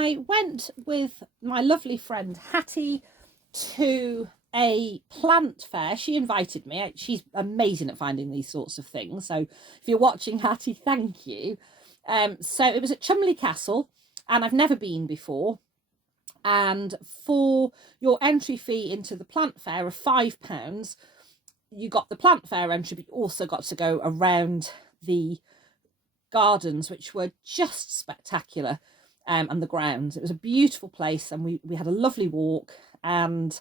I went with my lovely friend Hattie to a plant fair. She invited me. She's amazing at finding these sorts of things. So if you're watching, Hattie, thank you. So it was at Cholmondeley Castle, and I've never been before. And for your entry fee into the plant fair of £5, you got the plant fair entry, but you also got to go around the gardens, which were just spectacular, and the grounds. It was a beautiful place, and we had a lovely walk. And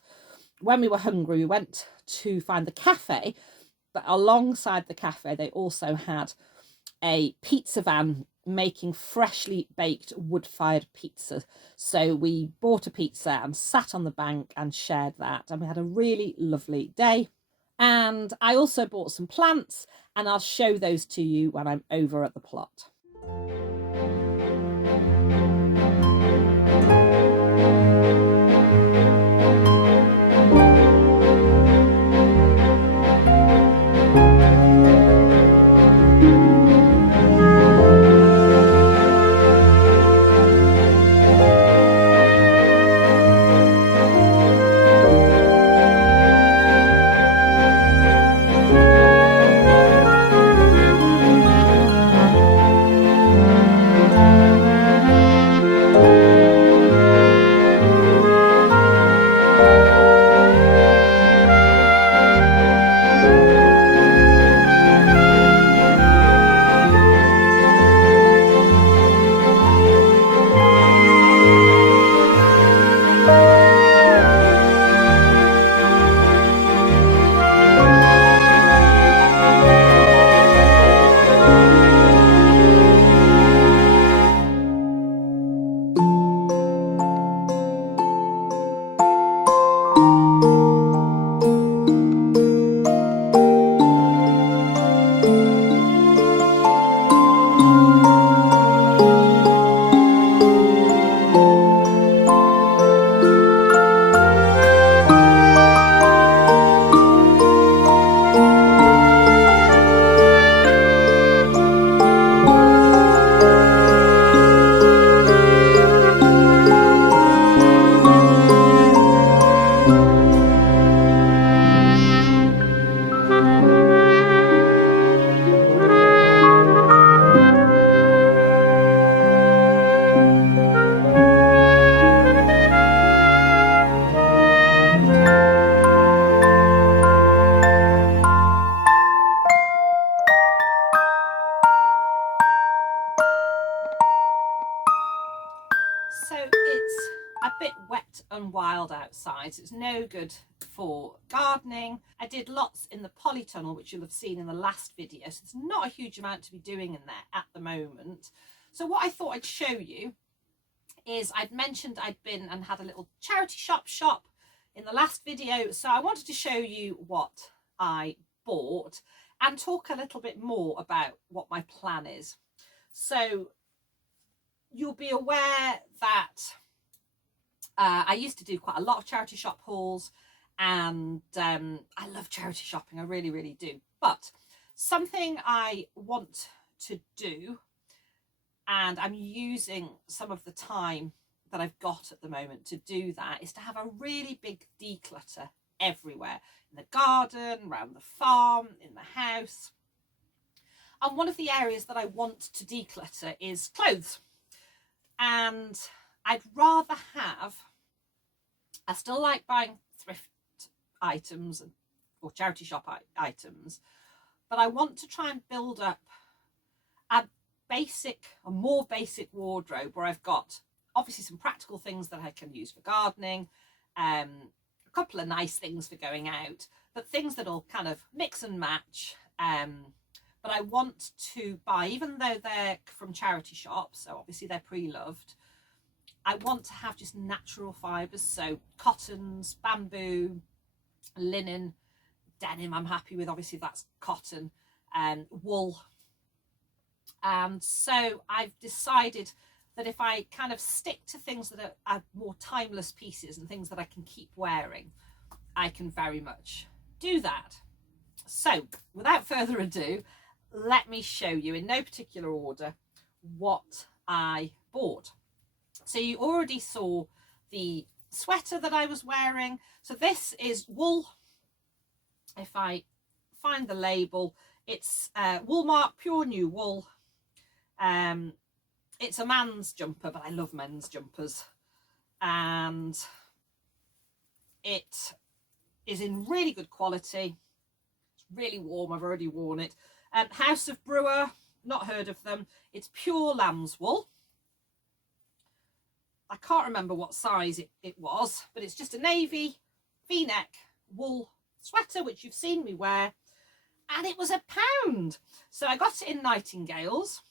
when we were hungry, we went to find the cafe, but alongside the cafe they also had a pizza van making freshly baked wood-fired pizza. So we bought a pizza and sat on the bank and shared that, and we had a really lovely day. And I also bought some plants, and I'll show those to you when I'm over at the plot. So it's a bit wet and wild outside, so it's no good for gardening. I did lots in the polytunnel, which you'll have seen in the last video, so there's not a huge amount to be doing in there at the moment. So what I thought I'd show you is, I'd mentioned I'd been and had a little charity shop in the last video, so I wanted to show you what I bought and talk a little bit more about what my plan is. So you'll be aware that I used to do quite a lot of charity shop hauls, and I love charity shopping, I really, really do. But something I want to do, and I'm using some of the time that I've got at the moment to do that, is to have a really big declutter everywhere, in the garden, around the farm, in the house. And one of the areas that I want to declutter is clothes. And I'd rather have, I still like buying thrift items or charity shop items, but I want to try and build up a more basic wardrobe where I've got obviously some practical things that I can use for gardening, a couple of nice things for going out, but things that'll kind of mix and match. But I want to buy, even though they're from charity shops, so obviously they're pre-loved, I want to have just natural fibres, so cottons, bamboo, linen, denim I'm happy with, obviously that's cotton, wool. And so I've decided that if I kind of stick to things that are more timeless pieces and things that I can keep wearing, I can very much do that. So without further ado, let me show you in no particular order what I bought. So you already saw the sweater that I was wearing. So this is wool. If I find the label, it's Woolmark Pure New Wool. It's a man's jumper, but I love men's jumpers. And it is in really good quality. It's really warm. I've already worn it. House of Brewer, not heard of them. It's pure lamb's wool. I can't remember what size it was, but it's just a navy V-neck wool sweater, which you've seen me wear, and it was £1. So I got it in Nightingales.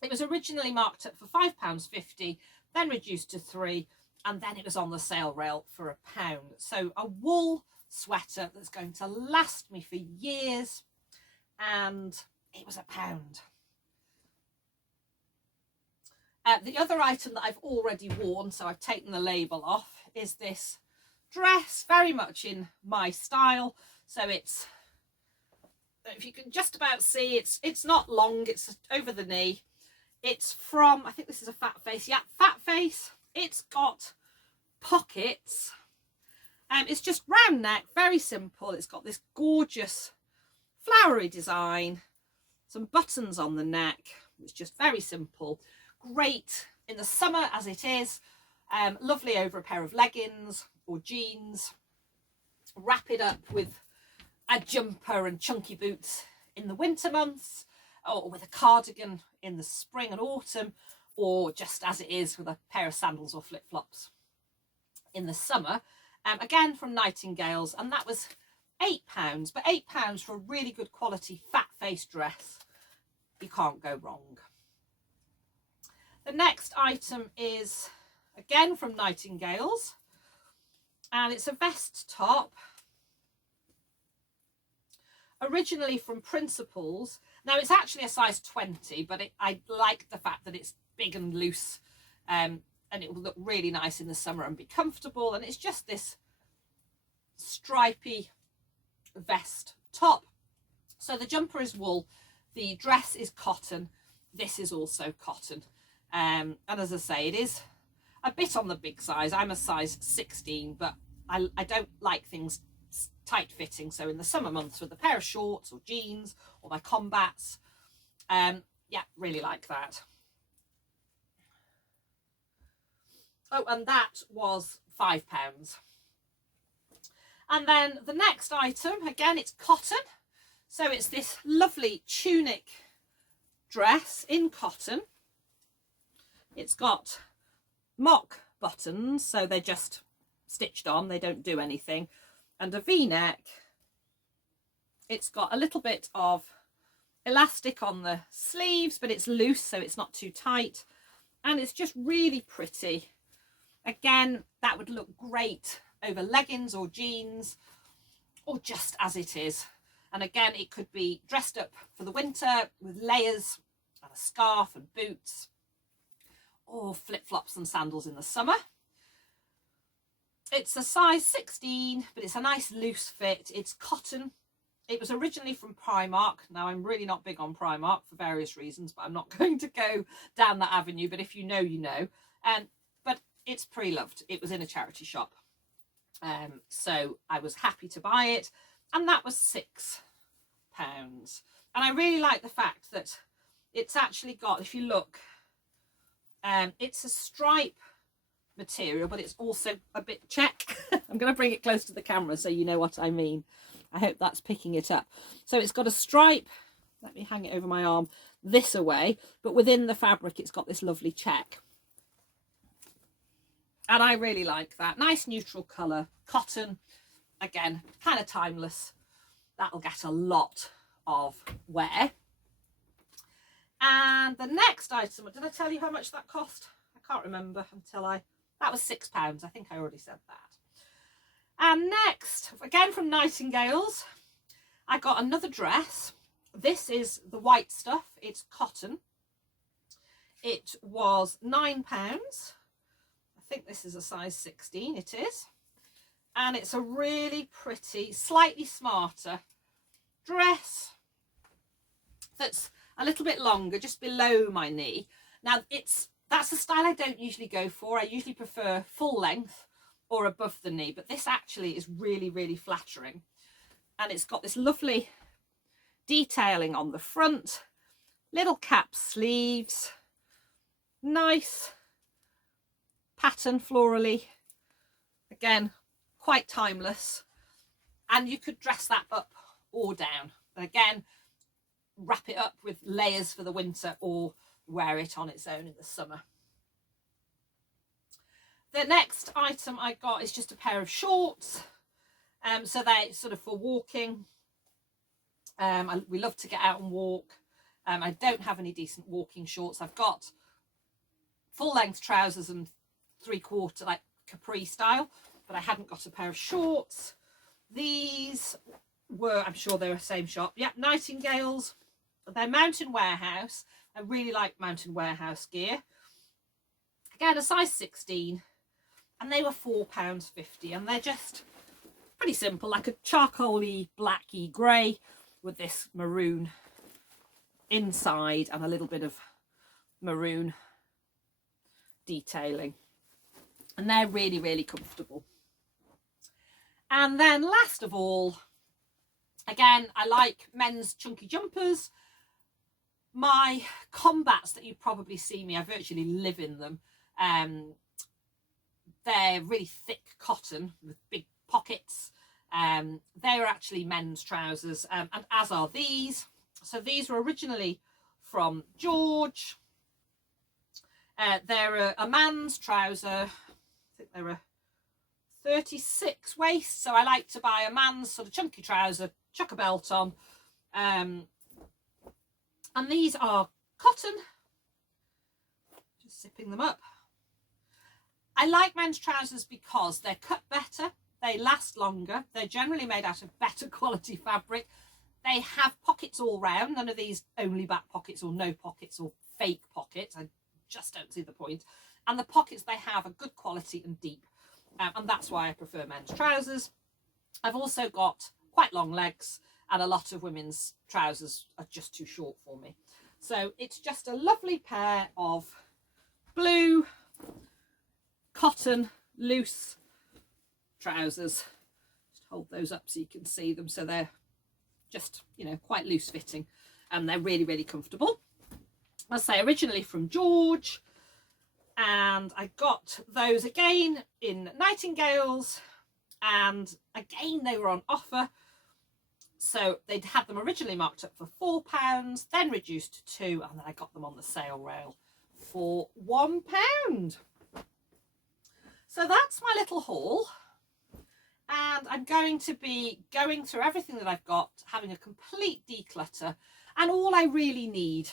It was originally marked up for £5.50, then reduced to £3, and then it was on the sale rail for £1. So a wool sweater that's going to last me for years, and it was £1. The other item that I've already worn, so I've taken the label off, is this dress, very much in my style. So it's, if you can just about see, it's not long, it's over the knee. It's from, I think this is a Fat Face. Yeah, Fat Face. It's got pockets. It's just round neck, very simple. It's got this gorgeous flowery design, some buttons on the neck. It's just very simple. Great in the summer as it is. Lovely over a pair of leggings or jeans. Wrap it up with a jumper and chunky boots in the winter months, or with a cardigan in the spring and autumn, or just as it is with a pair of sandals or flip-flops in the summer. Again from Nightingales, and that was £8, but £8 for a really good quality fat face dress. You can't go wrong. The next item is again from Nightingales, and it's a vest top, originally from Principles. Now it's actually a size 20, but I like the fact that it's big and loose, and it will look really nice in the summer and be comfortable. And it's just this stripy vest top. So the jumper is wool, the dress is cotton, this is also cotton. And as I say, it is a bit on the big size. I'm a size 16, but I don't like things tight fitting. So in the summer months with a pair of shorts or jeans or my combats, yeah, really like that. Oh, and that was £5. And then the next item, again, it's cotton. So it's this lovely tunic dress in cotton. It's got mock buttons, so they're just stitched on, they don't do anything, and a V-neck. It's got a little bit of elastic on the sleeves, but it's loose, so it's not too tight, and it's just really pretty. Again, that would look great over leggings or jeans, or just as it is. And again, it could be dressed up for the winter with layers and a scarf and boots, or flip-flops and sandals in the summer. It's a size 16, but it's a nice loose fit. It's cotton. It was originally from Primark. Now, I'm really not big on Primark for various reasons, but I'm not going to go down that avenue. But if you know, you know. But it's pre-loved. It was in a charity shop. So I was happy to buy it. And that was £6. And I really like the fact that it's actually got, if you look, it's a stripe material, but it's also a bit check. I'm going to bring it close to the camera so you know what I mean. I hope that's picking it up. So it's got a stripe. Let me hang it over my arm this away, but within the fabric it's got this lovely check. And I really like that. Nice neutral colour. Cotton. Again, kind of timeless. That'll get a lot of wear. And the next item, did I tell you how much that cost? I can't remember that was £6. I think I already said that. And next, again from Nightingales, I got another dress. This is the white stuff. It's cotton. It was £9. I think this is a size 16. It is. And it's a really pretty, slightly smarter dress that's a little bit longer, just below my knee. Now, it's That's the style I don't usually go for. I usually prefer full length or above the knee, but this actually is really, really flattering. And it's got this lovely detailing on the front, little cap sleeves, nice pattern florally, again, quite timeless. And you could dress that up or down. And again, wrap it up with layers for the winter or wear it on its own in the summer. The next item I got is just a pair of shorts. So they're sort of for walking. We love to get out and walk. I don't have any decent walking shorts. I've got full length trousers and 3/4 like capri style, but I hadn't got a pair of shorts. These were, I'm sure they were the same shop. Yeah, Nightingales. They're Mountain Warehouse. I really like Mountain Warehouse gear. Again, a size 16, and they were £4.50, and they're just pretty simple, like a charcoaly, blacky grey with this maroon inside and a little bit of maroon detailing. And they're really, really comfortable. And then last of all, again, I like men's chunky jumpers. My combats that you probably see me, I virtually live in them. They're really thick cotton with big pockets. They're actually men's trousers, and as are these. So these were originally from George. They're a man's trouser. I think they're a 36 waist. So I like to buy a man's sort of chunky trouser, chuck a belt on. And these are cotton. Just zipping them up. I like men's trousers because they're cut better, they last longer, they're generally made out of better quality fabric, they have pockets all round, none of these only back pockets or no pockets or fake pockets, I just don't see the point. And the pockets they have are good quality and deep, and that's why I prefer men's trousers. I've also got quite long legs, and a lot of women's trousers are just too short for me. So it's just a lovely pair of blue cotton loose trousers. Just hold those up so you can see them. So they're just, you know, quite loose fitting, and they're really, really comfortable. I say originally from George, and I got those again in Nightingales, and again they were on offer. So they'd had them originally marked up for £4, then reduced to £2, and then I got them on the sale rail for £1. So that's my little haul, and I'm going to be going through everything that I've got, having a complete declutter, and all I really need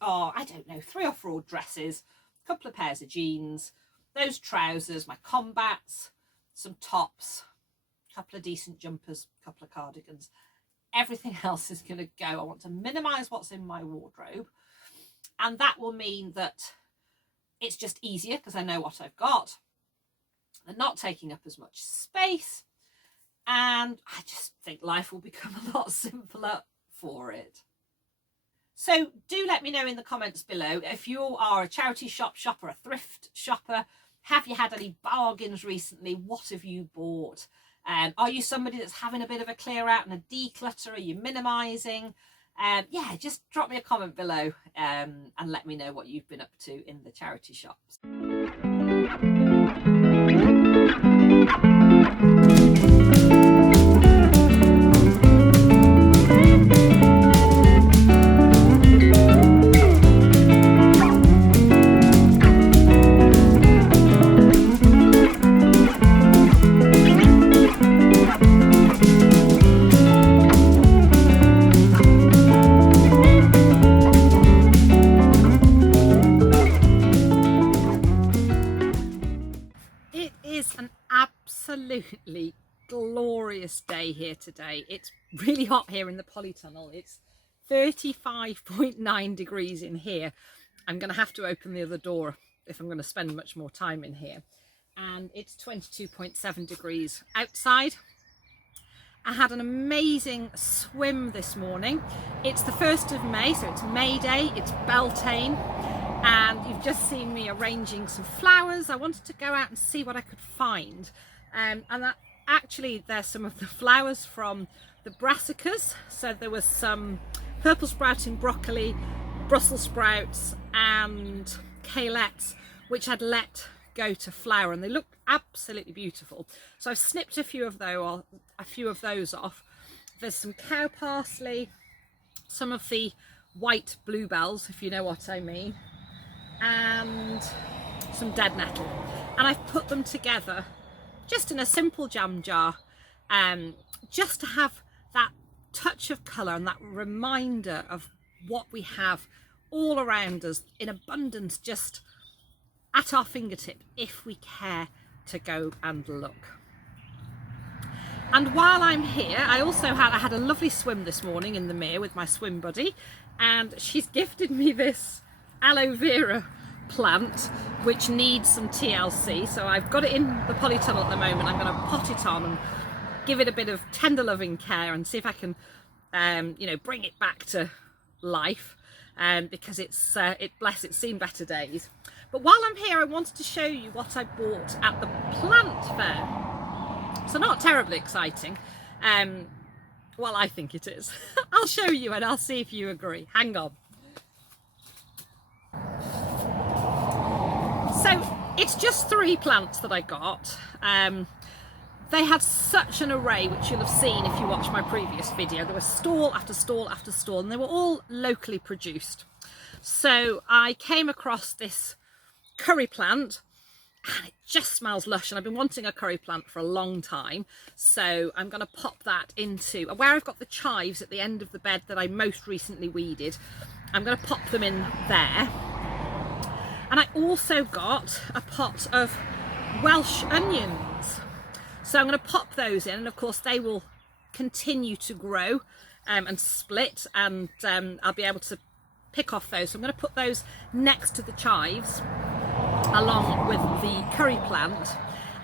are, I don't know, 3 or 4 dresses, a couple of pairs of jeans, those trousers, my combats, some tops, a couple of decent jumpers, a couple of cardigans. Everything else is going to go. I want to minimise what's in my wardrobe, and that will mean that it's just easier because I know what I've got. They're not taking up as much space, and I just think life will become a lot simpler for it. So do let me know in the comments below if you are a charity shop shopper, a thrift shopper. Have you had any bargains recently? What have you bought? Are you somebody that's having a bit of a clear out and a declutter? Are you minimising? Yeah, just drop me a comment below and let me know what you've been up to in the charity shops. Absolutely glorious day here today. It's really hot here in the polytunnel. It's 35.9 degrees in here. I'm going to have to open the other door if I'm going to spend much more time in here. And it's 22.7 degrees outside. I had an amazing swim this morning. It's the 1st of May, so it's May Day, it's Beltane. and you've just seen me arranging some flowers. I wanted to go out and see what I could find, and that actually there's some of the flowers from the brassicas. So there was some purple sprouting broccoli, Brussels sprouts and kalettes which I'd let go to flower, and they look absolutely beautiful. So I've snipped a few of those off. There's some cow parsley, some of the white bluebells, if you know what I mean, and some dead nettle, and I've put them together just in a simple jam jar, just to have that touch of colour and that reminder of what we have all around us in abundance, just at our fingertip if we care to go and look. And while I'm here, I had a lovely swim this morning in the mere with my swim buddy, and she's gifted me this aloe vera plant which needs some TLC. So I've got it in the polytunnel at the moment. I'm going to pot it on and give it a bit of tender loving care and see if I can bring it back to life, because it's seen better days. But while I'm here, I wanted to show you what I bought at the plant fair. So not terribly exciting. Well, I think it is. I'll show you and I'll see if you agree. Hang on. So it's just 3 plants that I got. They had such an array, which you'll have seen if you watched my previous video. There was stall after stall after stall, and they were all locally produced. So I came across this curry plant, and it just smells lush, and I've been wanting a curry plant for a long time. So I'm going to pop that into where I've got the chives at the end of the bed that I most recently weeded. I'm going to pop them in there. And I also got a pot of Welsh onions. So I'm going to pop those in, and of course they will continue to grow and split, and I'll be able to pick off those. So I'm going to put those next to the chives along with the curry plant.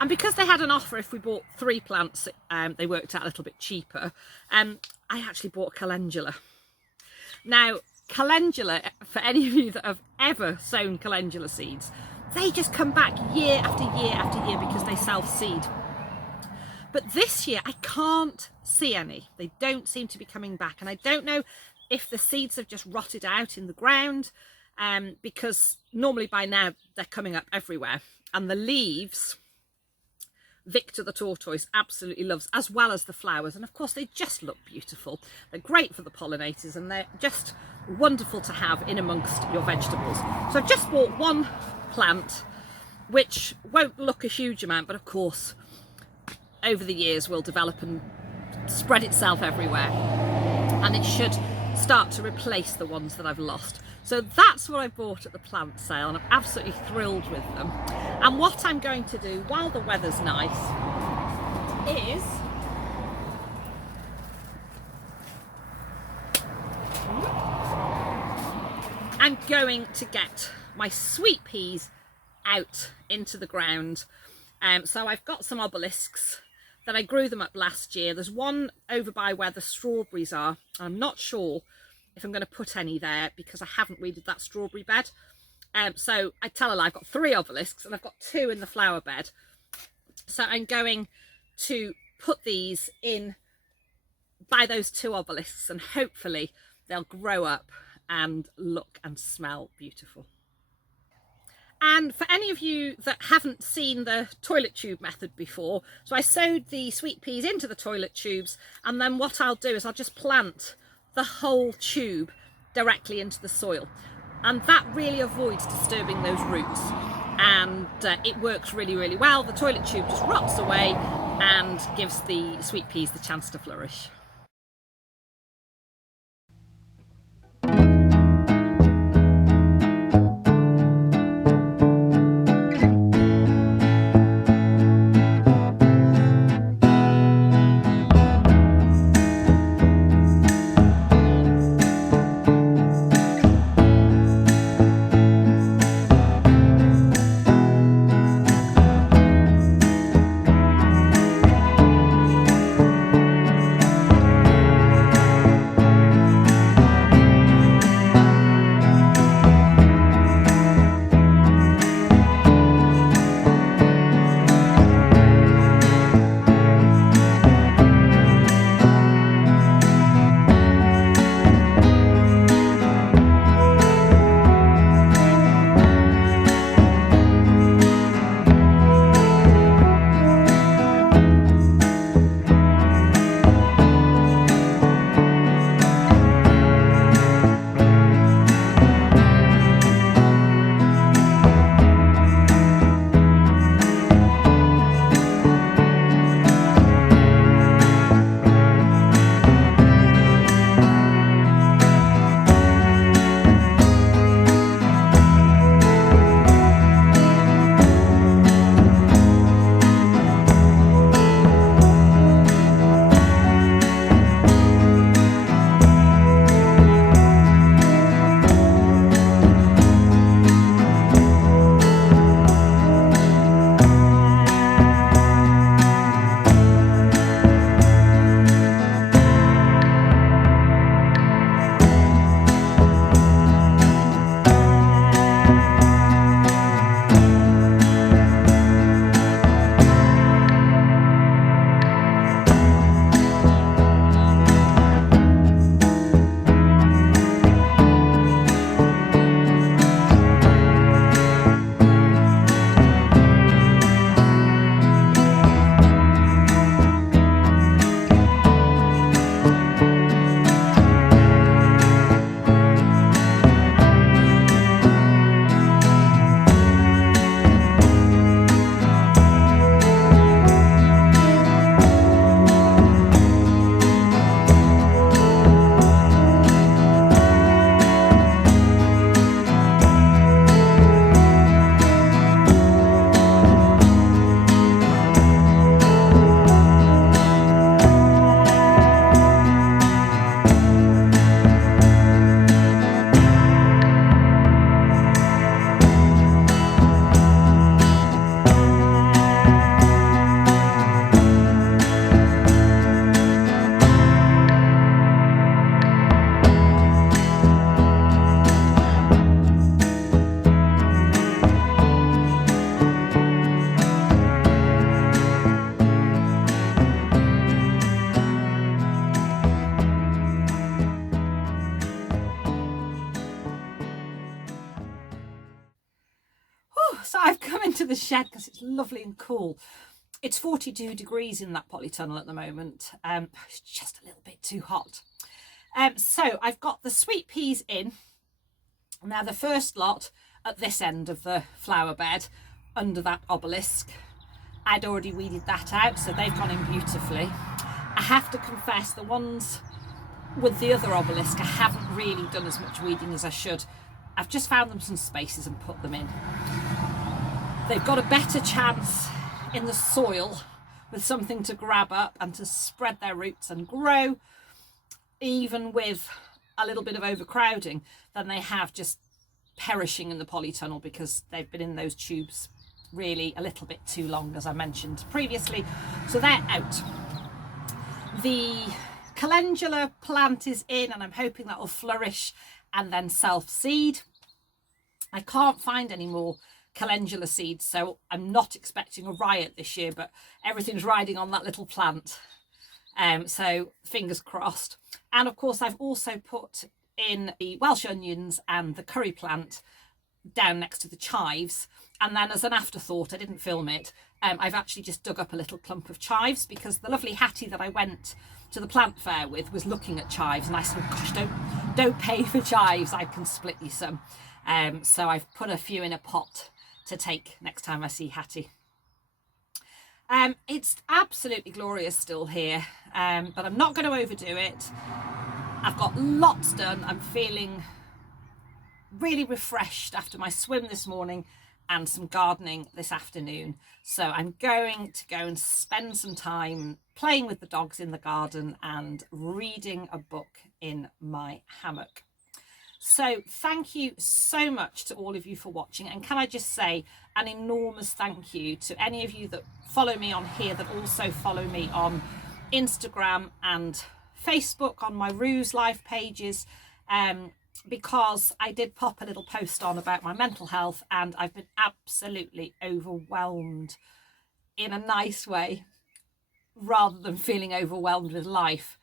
And because they had an offer if we bought 3 plants, they worked out a little bit cheaper. I actually bought calendula. Now calendula, for any of you that have ever sown calendula seeds, they just come back year after year after year because they self-seed. But this year I can't see any. They don't seem to be coming back, and I don't know if the seeds have just rotted out in the ground, because normally by now they're coming up everywhere. And the leaves, Victor the tortoise absolutely loves, as well as the flowers, and of course they just look beautiful. They're great for the pollinators, and they're just wonderful to have in amongst your vegetables. So I've just bought 1 plant, which won't look a huge amount, but of course over the years will develop and spread itself everywhere, and it should start to replace the ones that I've lost. So that's what I bought at the plant sale, and I'm absolutely thrilled with them. And what I'm going to do while the weather's nice is I'm going to get my sweet peas out into the ground. So I've got some obelisks that I grew them up last year. There's one over by where the strawberries are. I'm not sure if I'm going to put any there because I haven't weeded that strawberry bed. So I tell a lie, I've got 3 obelisks and I've got 2 in the flower bed. So I'm going to put these in by those 2 obelisks, and hopefully they'll grow up and look and smell beautiful. And for any of you that haven't seen the toilet tube method before, so I sowed the sweet peas into the toilet tubes, and then what I'll do is I'll just plant the whole tube directly into the soil, and that really avoids disturbing those roots, and it works really, really well. The toilet tube just rots away and gives the sweet peas the chance to flourish. shed because it's lovely and cool. It's 42 degrees in that polytunnel at the moment. It's just a little bit too hot. So I've got the sweet peas in. Now the first lot at this end of the flower bed under that obelisk, I'd already weeded that out, so they've gone in beautifully. I have to confess, the ones with the other obelisk, I haven't really done as much weeding as I should. I've just found them some spaces and put them in. They've got a better chance in the soil with something to grab up and to spread their roots and grow, even with a little bit of overcrowding, than they have just perishing in the polytunnel because they've been in those tubes really a little bit too long, as I mentioned previously. So they're out. The calendula plant is in, and I'm hoping that will flourish and then self-seed. I can't find any more calendula seeds, so I'm not expecting a riot this year, but everything's riding on that little plant. So fingers crossed. And of course, I've also put in the Welsh onions and the curry plant down next to the chives. And then as an afterthought, I didn't film it, I've actually just dug up a little clump of chives because the lovely Hattie that I went to the plant fair with was looking at chives, and I said, oh, gosh, don't pay for chives, I can split you some. So I've put a few in a pot to take next time I see Hattie. It's absolutely glorious still here, but I'm not going to overdo it. I've got lots done. I'm feeling really refreshed after my swim this morning and some gardening this afternoon. So I'm going to go and spend some time playing with the dogs in the garden and reading a book in my hammock. So thank you so much to all of you for watching, and can I just say an enormous thank you to any of you that follow me on here, that also follow me on Instagram and Facebook on my Ruse Life pages, because I did pop a little post on about my mental health, and I've been absolutely overwhelmed in a nice way rather than feeling overwhelmed with life,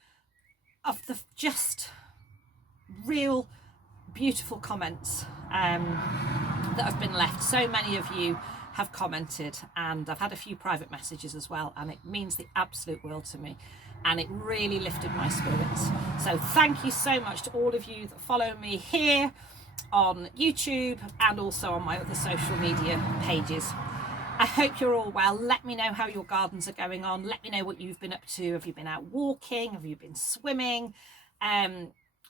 of the just real beautiful comments that have been left. So many of you have commented, and I've had a few private messages as well, and it means the absolute world to me, and it really lifted my spirits. So thank you so much to all of you that follow me here on YouTube and also on my other social media pages. I hope you're all well. Let me know how your gardens are going on. Let me know what you've been up to. Have you been out walking? Have you been swimming?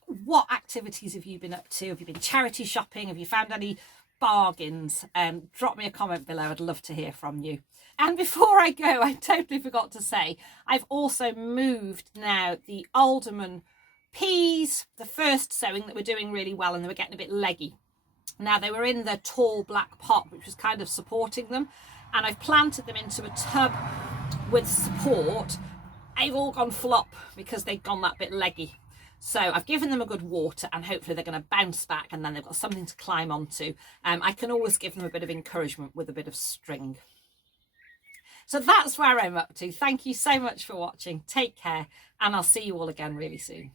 What activities have you been up to? Have you been charity shopping? Have you found any bargains? Drop me a comment below. I'd love to hear from you. And before I go, I totally forgot to say, I've also moved now the alderman peas, the first sowing that were doing really well, and they were getting a bit leggy. Now they were in the tall black pot, which was kind of supporting them, and I've planted them into a tub with support. They've all gone flop because they've gone that bit leggy. So I've given them a good water, and hopefully they're going to bounce back, and then they've got something to climb onto. I can always give them a bit of encouragement with a bit of string. So that's where I'm up to. Thank you so much for watching. Take care, and I'll see you all again really soon.